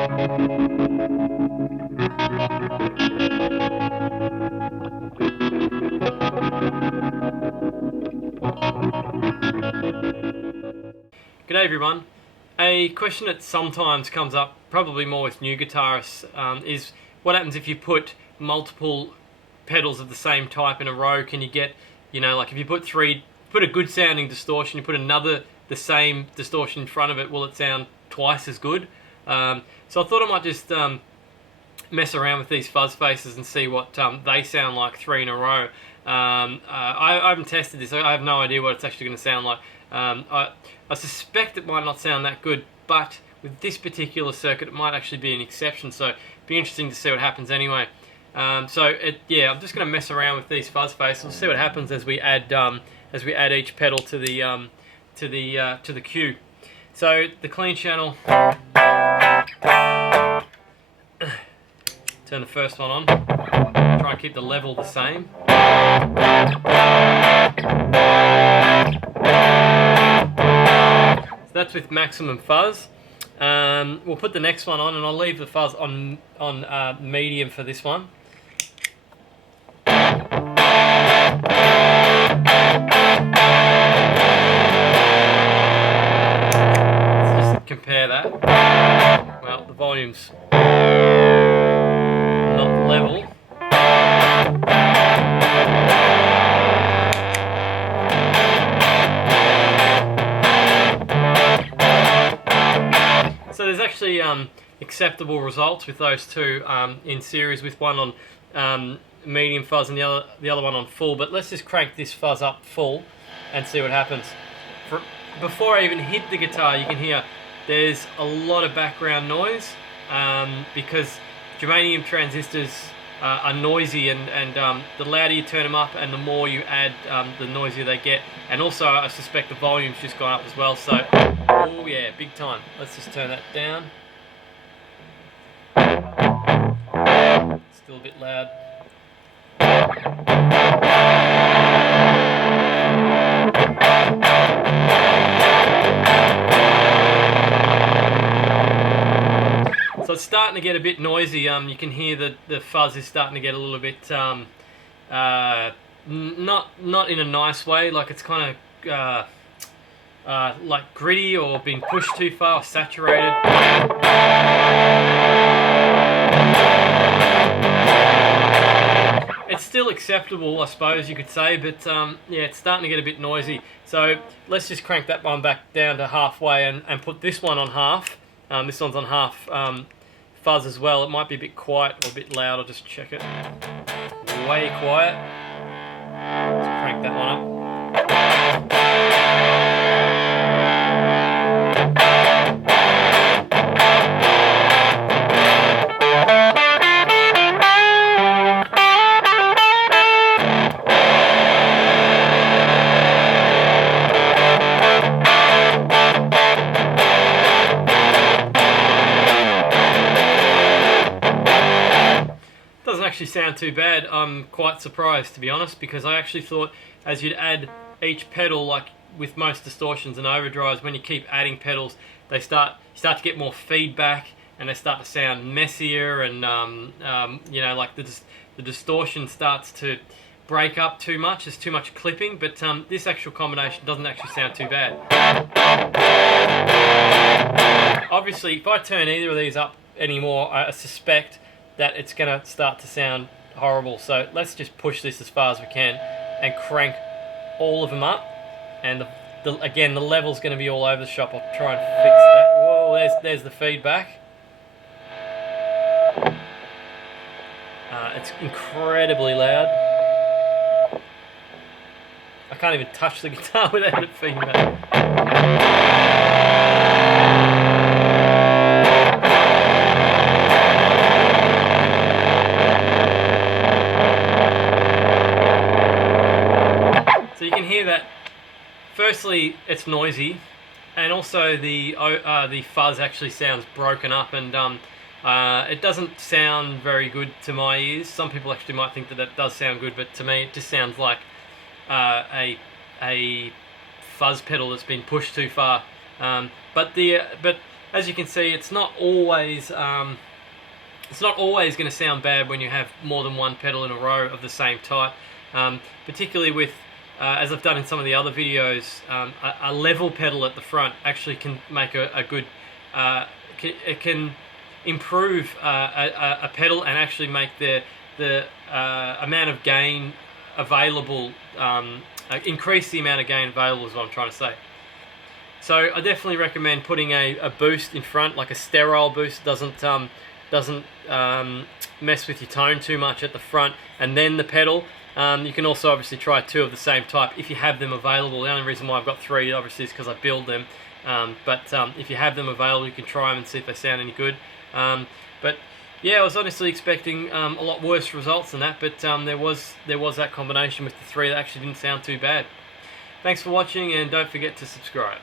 G'day everyone. A question that sometimes comes up, probably more with new guitarists, is what happens if you put multiple pedals of the same type in a row? Can you get, like if you put a good sounding distortion, you put the same distortion in front of it, will it sound twice as good? So I thought I might just mess around with these fuzz faces and see what they sound like three in a row. I haven't tested this. I have no idea what it's actually going to sound like. I suspect it might not sound that good, but with this particular circuit it might actually be an exception, so it'd be interesting to see what happens anyway. I'm just going to mess around with these fuzz faces. We'll see what happens as we add each pedal to the cue. So the clean channel, turn the first one on, try and keep the level the same. So that's with maximum fuzz. We'll put the next one on, and I'll leave the fuzz on medium for this one. Let's just compare that. Well, the volume's not level. So there's actually acceptable results with those two in series, with one on medium fuzz and the other one on full. But let's just crank this fuzz up full and see what happens. Before I even hit the guitar, you can hear there's a lot of background noise because germanium transistors are noisy, and the louder you turn them up and the more you add, the noisier they get. And also I suspect the volume's just gone up as well, so oh yeah, big time. Let's just turn that down. Still a bit loud. So it's starting to get a bit noisy. You can hear the fuzz is starting to get a little bit not in a nice way, like it's kind of like gritty or been pushed too far or saturated. It's still acceptable, I suppose you could say, but yeah, it's starting to get a bit noisy. So let's just crank that one back down to halfway and put this one on half. This one's on half fuzz as well. It might be a bit quiet or a bit loud. I'll just check it. Way quiet. Let's crank that one up. Doesn't actually sound too bad. I'm quite surprised, to be honest, because I actually thought as you'd add each pedal, like with most distortions and overdrives, when you keep adding pedals, you start to get more feedback and they start to sound messier, and like the distortion starts to break up too much. There's too much clipping, but this actual combination doesn't actually sound too bad. Obviously, if I turn either of these up anymore, I suspect that it's going to start to sound horrible. So let's just push this as far as we can and crank all of them up. And again, the level's going to be all over the shop. I'll try and fix that. Whoa, there's the feedback. It's incredibly loud. I can't even touch the guitar without it feedback. So you can hear that. Firstly, it's noisy, and also the fuzz actually sounds broken up, and it doesn't sound very good to my ears. Some people actually might think that that does sound good, but to me it just sounds like a fuzz pedal that's been pushed too far. But as you can see, it's not always going to sound bad when you have more than one pedal in a row of the same type, particularly with, as I've done in some of the other videos, a level pedal at the front actually can make a good, it can improve a pedal and actually make the amount of gain available, increase the amount of gain available is what I'm trying to say. So I definitely recommend putting a boost in front, like a sterile boost. Doesn't mess with your tone too much at the front, and then the pedal. You can also obviously try two of the same type if you have them available. The only reason why I've got three obviously is because I build them, but if you have them available, you can try them and see if they sound any good. But yeah, I was honestly expecting a lot worse results than that, but there was that combination with the three that actually didn't sound too bad. Thanks for watching, and don't forget to subscribe.